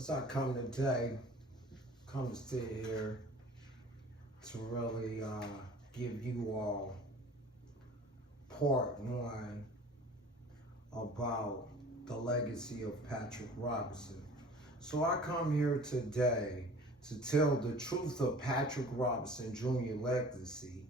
As I come today, come to sit here to really give you all part one about the legacy of Patrick Robinson. So I come here today to tell the truth of Patrick Robinson Jr. legacy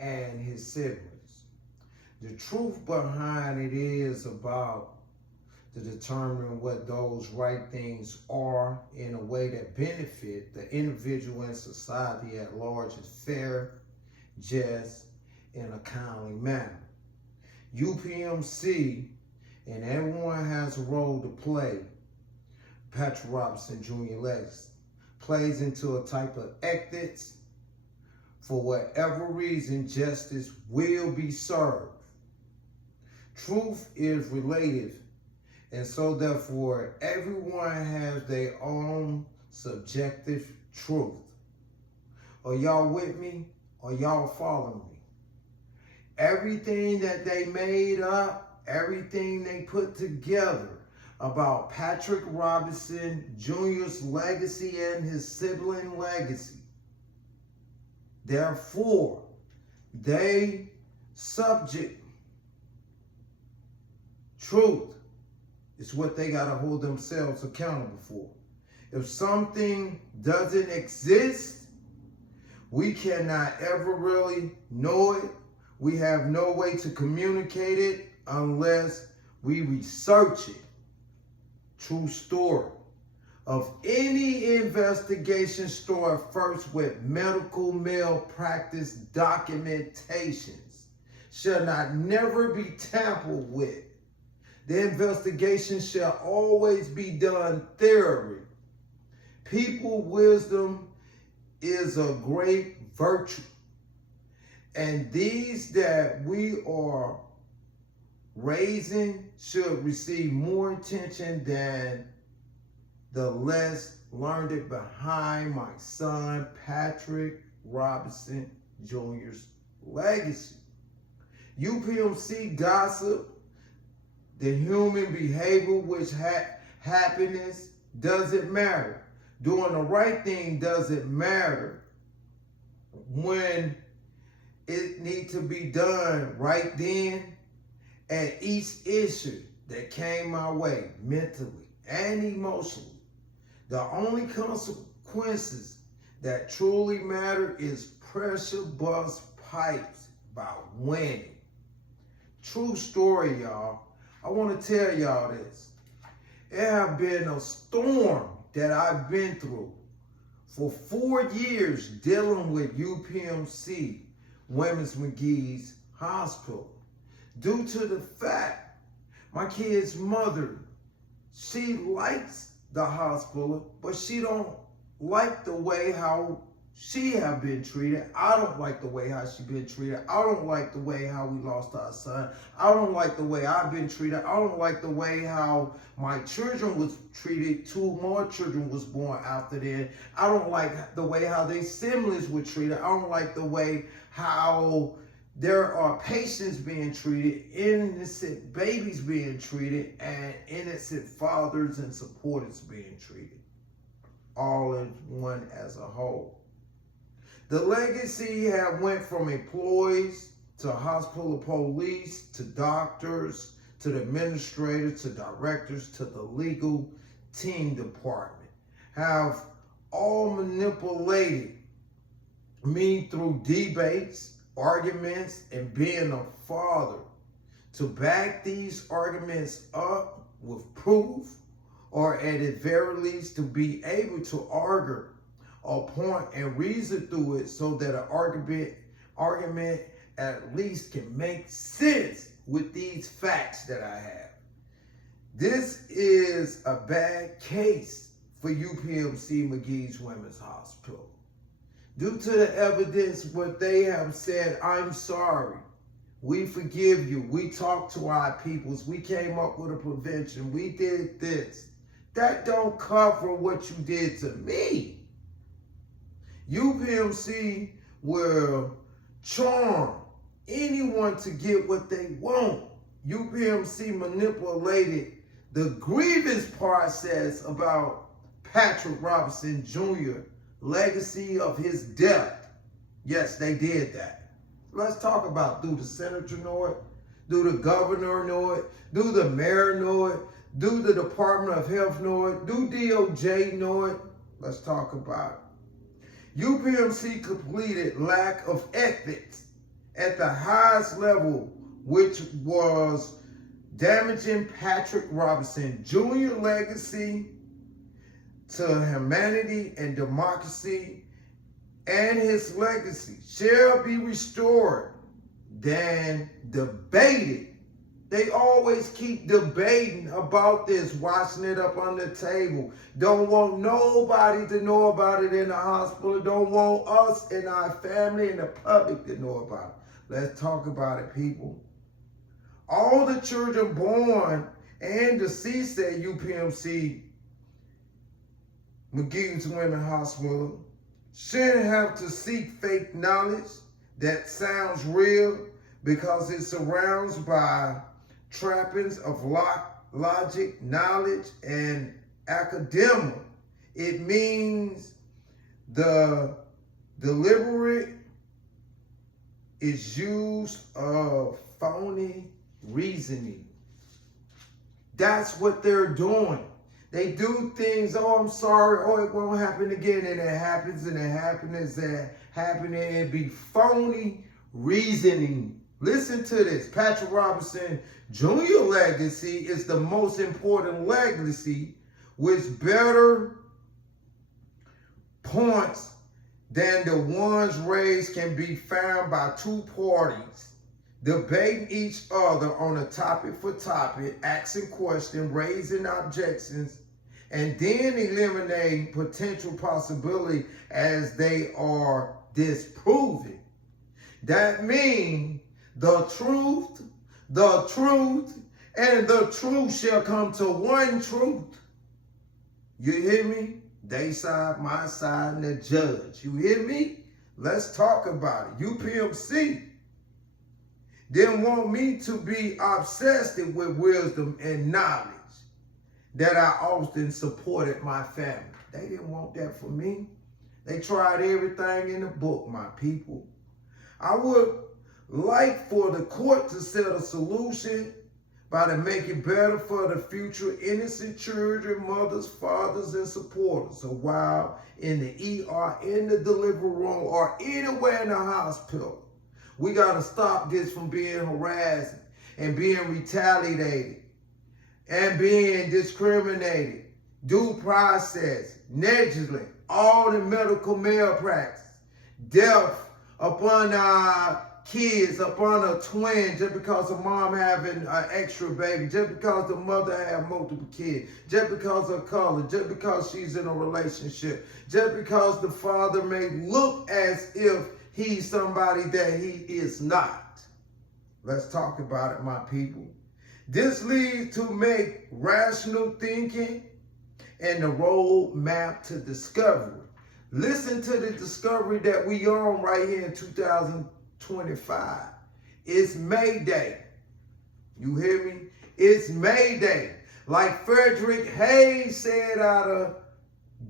and his siblings. The truth behind it is about to determine what those right things are in a way that benefit the individual and society at large in fair, just, and a kindly manner. UPMC and everyone has a role to play. Patrick Robinson Jr. legacy plays into a type of ethics. For whatever reason, justice will be served. Truth is relative, and so therefore everyone has their own subjective truth. Are y'all with me? Are y'all following me? Everything that they made up, everything they put together about Patrick Robinson Jr.'s legacy and his sibling legacy, therefore, they subject truth is what they got to hold themselves accountable for. If something doesn't exist, we cannot ever really know it. We have no way to communicate it unless we research it. True story. Of any investigation start first with medical malpractice documentations shall not never be tampered with. The investigation shall always be done thoroughly. People wisdom is a great virtue. And these that we are raising should receive more attention than the less learned behind my son Patrick Robinson Jr.'s legacy. UPMC gossip, the human behavior which happiness doesn't matter. Doing the right thing doesn't matter when it needs to be done right then. And each issue that came my way mentally and emotionally, the only consequences that truly matter is pressure bust pipes about winning. True story, y'all. I want to tell y'all this. It have been a storm that I've been through for 4 years dealing with UPMC, Women's McGee's Hospital. Due to the fact my kid's mother, she likes the hospital, but she don't like the way how she have been treated. I don't like the way how she been treated. I don't like the way how we lost our son. I don't like the way I've been treated. I don't like the way how my children was treated. 2 more children was born after then. I don't like the way how their siblings were treated. I don't like the way how there are patients being treated, innocent babies being treated, and innocent fathers and supporters being treated. All in one as a whole. The legacy have went from employees to hospital police to doctors to the administrators to directors to the legal team department. Have all manipulated me through debates, arguments, and being a father to back these arguments up with proof, or at the very least to be able to argue a point and reason through it so that an argument at least can make sense with these facts that I have. This is a bad case for UPMC McGee's Women's Hospital. Due to the evidence, what they have said, I'm sorry. We forgive you. We talked to our peoples. We came up with a prevention. We did this. That don't cover what you did to me. UPMC will charm anyone to get what they want. UPMC manipulated the grievance process about Patrick Robinson Jr. legacy of his death. Yes, they did that. Let's talk about, do the senator know it? Do the governor know it? Do the mayor know it? Do the Department of Health know it? Do DOJ know it? Let's talk about it. UPMC completed lack of ethics at the highest level, which was damaging Patrick Robinson Jr. legacy to humanity and democracy, and his legacy shall be restored than debated. They always keep debating about this, washing it up on the table. Don't want nobody to know about it in the hospital. Don't want us and our family and the public to know about it. Let's talk about it, people. All the children born and deceased at UPMC McGee's Women's Hospital shouldn't have to seek fake knowledge that sounds real because it's surrounded by trappings of logic, knowledge, and academia. It means the deliberate is use of phony reasoning. That's what they're doing. They do things, oh, I'm sorry, oh, it won't happen again, and it happens, and it happens, and it happens, and it be phony reasoning. Listen to this. Patrick Robinson Jr. legacy is the most important legacy, which better points than the ones raised can be found by two parties debating each other on a topic for topic, asking questions, raising objections, and then eliminating potential possibility as they are disproven. That means the truth, and the truth shall come to one truth. You hear me? They side, my side, and the judge. You hear me? Let's talk about it. UPMC didn't want me to be obsessed with wisdom and knowledge that I often supported my family. They didn't want that for me. They tried everything in the book, my people. I would like for the court to set a solution by to make it better for the future innocent children, mothers, fathers, and supporters. So while in the ER, in the delivery room, or anywhere in the hospital, we got to stop this from being harassed and being retaliated and being discriminated, due process, negligent, all the medical malpractice, death upon our kids, upon a twin, just because the mom having an extra baby, just because the mother have multiple kids, just because of color, just because she's in a relationship, just because the father may look as if he's somebody that he is not. Let's talk about it, my people. This leads to make rational thinking and the roadmap to discovery. Listen to the discovery that we on right here in 2025. It's May Day. You hear me? It's May Day. Like Frederick Hayes said out of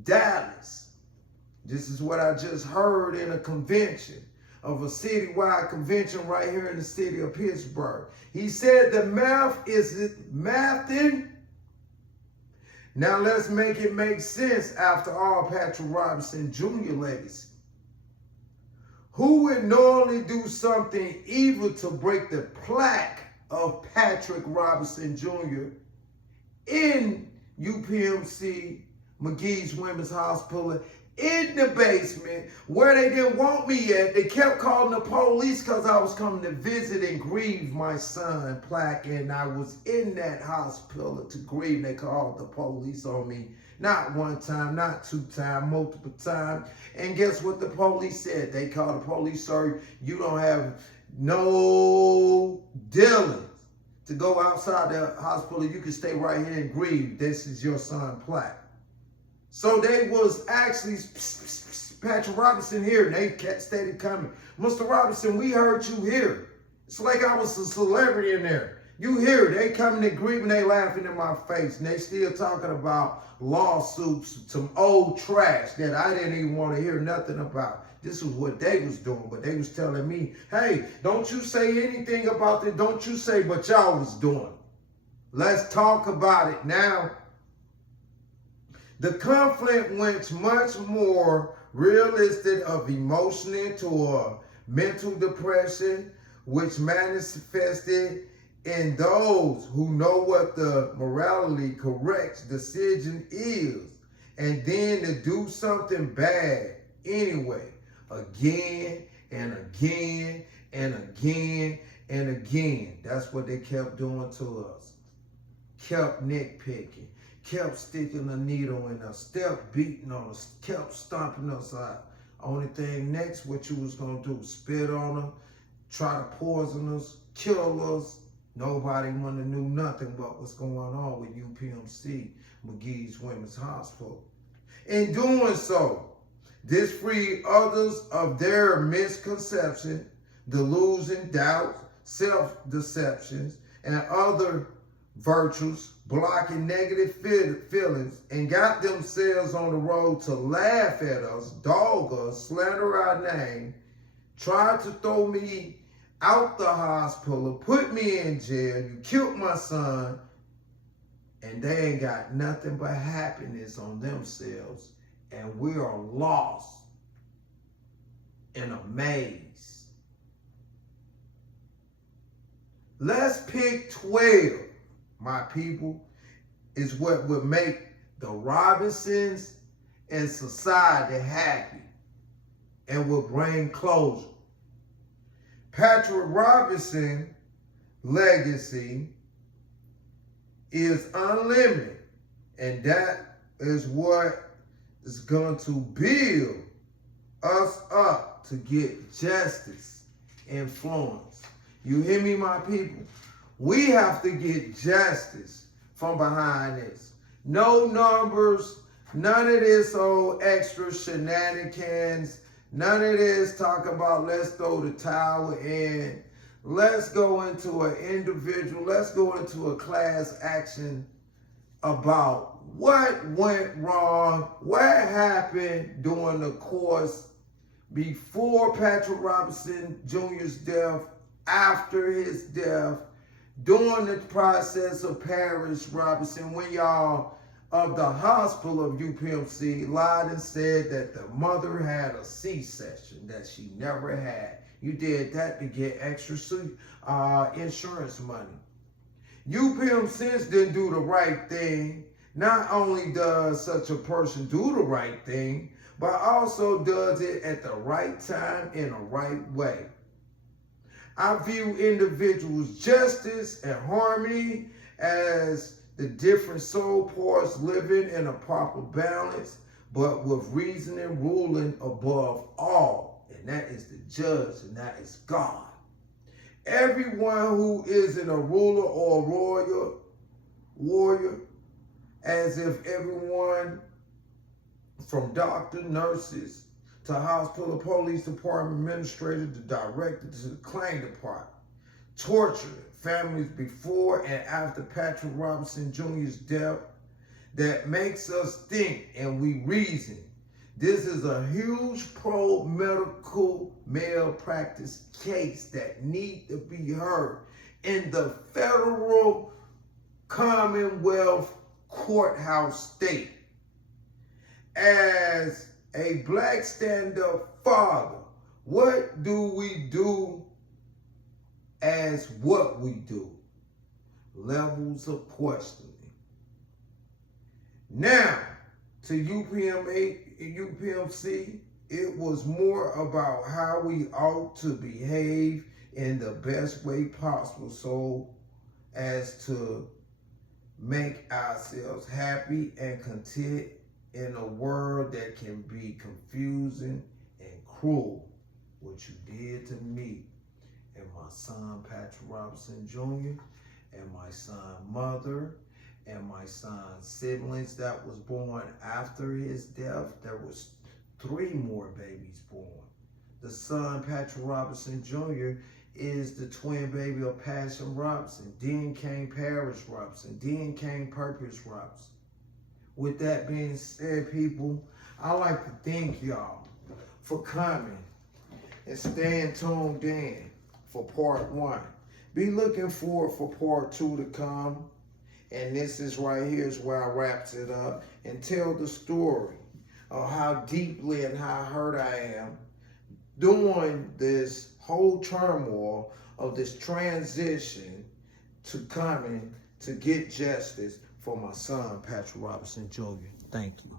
Dallas. This is what I just heard in a convention of a citywide convention right here in the city of Pittsburgh. He said the math is mathing. Now let's make it make sense after all Patrick Robinson Jr. legacy. Who would normally do something evil to break the plaque of Patrick Robinson Jr. in UPMC McGee's Women's Hospital in the basement where they didn't want me at? They kept calling the police because I was coming to visit and grieve my son plaque, and I was in that hospital to grieve. They called the police on me. Not one time, not two times, multiple times. And guess what the police said? They called the police, sir, you don't have no dealings to go outside the hospital. You can stay right here and grieve. This is your son plaque. So they was actually, Patrick Robinson here, and they kept steady coming. Mr. Robinson, we heard you here. It's like I was a celebrity in there. You hear it. They coming to grieve and they laughing in my face. And they still talking about lawsuits, some old trash that I didn't even want to hear nothing about. This is what they was doing. But they was telling me, hey, don't you say anything about it. Don't you say what y'all was doing. Let's talk about it now. The conflict went much more realistic of emotion into a mental depression, which manifested in those who know what the morally correct decision is, and then to do something bad anyway, again and again and again and again. That's what they kept doing to us. Kept nitpicking, kept sticking a needle in us, kept beating on us, kept stomping us out. Only thing next, what you was gonna do, spit on them, try to poison us, kill us. Nobody wanna knew nothing about what's going on with UPMC, McGee's Women's Hospital. In doing so, this freed others of their misconception, delusion, doubts, self-deceptions, and other virtues, blocking negative feelings, and got themselves on the road to laugh at us, dog us, slander our name, tried to throw me out the hospital, put me in jail, you killed my son, and they ain't got nothing but happiness on themselves, and we are lost in a maze. Let's pick 12, my people, is what would make the Robinsons and society happy and will bring closure. Patrick Robinson legacy is unlimited, and that is what is going to build us up to get justice, influence. You hear me, my people? We have to get justice from behind this. No numbers, none of this old extra shenanigans, none of this talking about let's throw the towel in. Let's go into an individual, let's go into a class action about what went wrong, what happened during the course before Patrick Robinson Jr.'s death, after his death, during the process of Paris Robinson, when y'all of the hospital of UPMC lied and said that the mother had a C-section that she never had. You did that to get extra insurance money. UPMC didn't do the right thing. Not only does such a person do the right thing, but also does it at the right time in the right way. I view individuals' justice and harmony as the different soul parts living in a proper balance, but with reasoning ruling above all. And that is the judge, and that is God. Everyone who isn't a ruler or a warrior, as if everyone from doctor, nurses, to hospital, police department administrator, the director, to the claim department, tortured families before and after Patrick Robinson Jr.'s death, that makes us think and we reason. This is a huge pro-medical malpractice case that needs to be heard in the federal Commonwealth courthouse state. As a black stand-up father, what do we do as what we do? Levels of questioning. Now, to UPMC, it was more about how we ought to behave in the best way possible so as to make ourselves happy and content in a world that can be confusing and cruel. What you did to me and my son Patrick Robinson Jr. and my son's mother and my son's siblings that was born after his death. There was 3 more babies born. The son Patrick Robinson Jr., is the twin baby of Passion Robinson. Then came Paris Robinson. Then came Purpose Robinson. With that being said, people, I like to thank y'all for coming and staying tuned in for part 1. Be looking forward for part 2 to come. And this is right here is where I wraps it up and tell the story of how deeply and how hurt I am during this whole turmoil of this transition to coming to get justice for my son, Patrick Robinson Jr. Thank you.